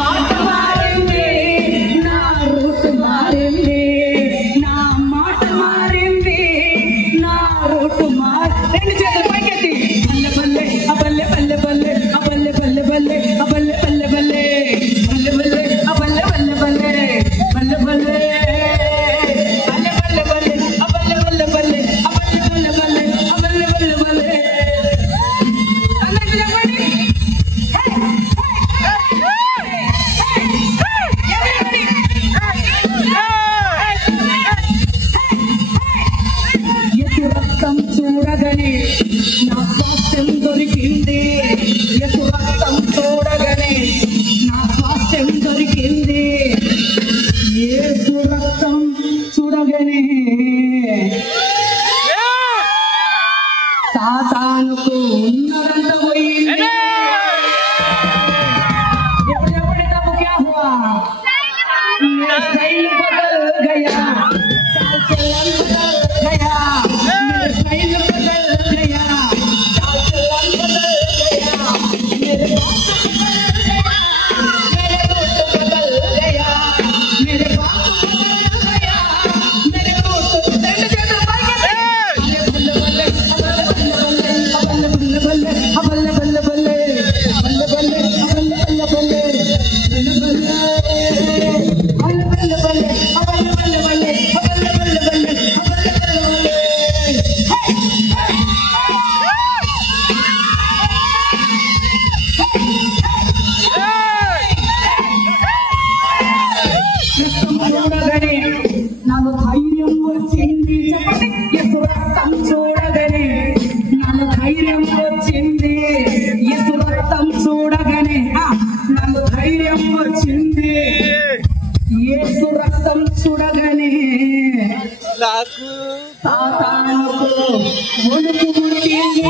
మాట మారింది, నా రూట్ మారింది, నా మాట మారింది, నా రూట్ మారి. రెండు చేతులు పైకెత్తి బల్లె బల్లె బల్లె బల్లె బల్లె బల్లె బల్లె బల్లె బల్లె బల్లె బల్లె బల్లె బల్లె బల్లె బల్లె బల్లె బల్లె బల్లె చూడగని నా స్వాస్థ్యం దొరికింది, యేసు రక్తం చూడగని నా స్వాస్థ్యం దొరికింది, యేసు రక్తం చూడగని సాతానుకు ఉన్నదంతా పోయింది. ఎప్పుడు తప్పు క్యా హువా, స్టైల్ బదల్ గయా, చాల్ చలన్ బదల్ గయా, స్టైల్ बदल गया, चाल चलन बदल गया, मेरे बाप बदल गया, मेरे दोस्त बदल गया, मेरे बाप बदल गया, मेरे दोस्त बदल गया। बल्ले बल्ले बल्ले बल्ले बल्ले बल्ले बल्ले बल्ले बल्ले बल्ले बल्ले చూడగని నాకు ధైర్యం వచ్చింది, యేసు రక్తం చూడగని నాకు ధైర్యం వచ్చింది, యేసు రక్తం చూడగని నాకు ధైర్యం వచ్చింది, యేసు రక్తం చూడగని నాకు సాతానుకు వణుకు పుట్టింది.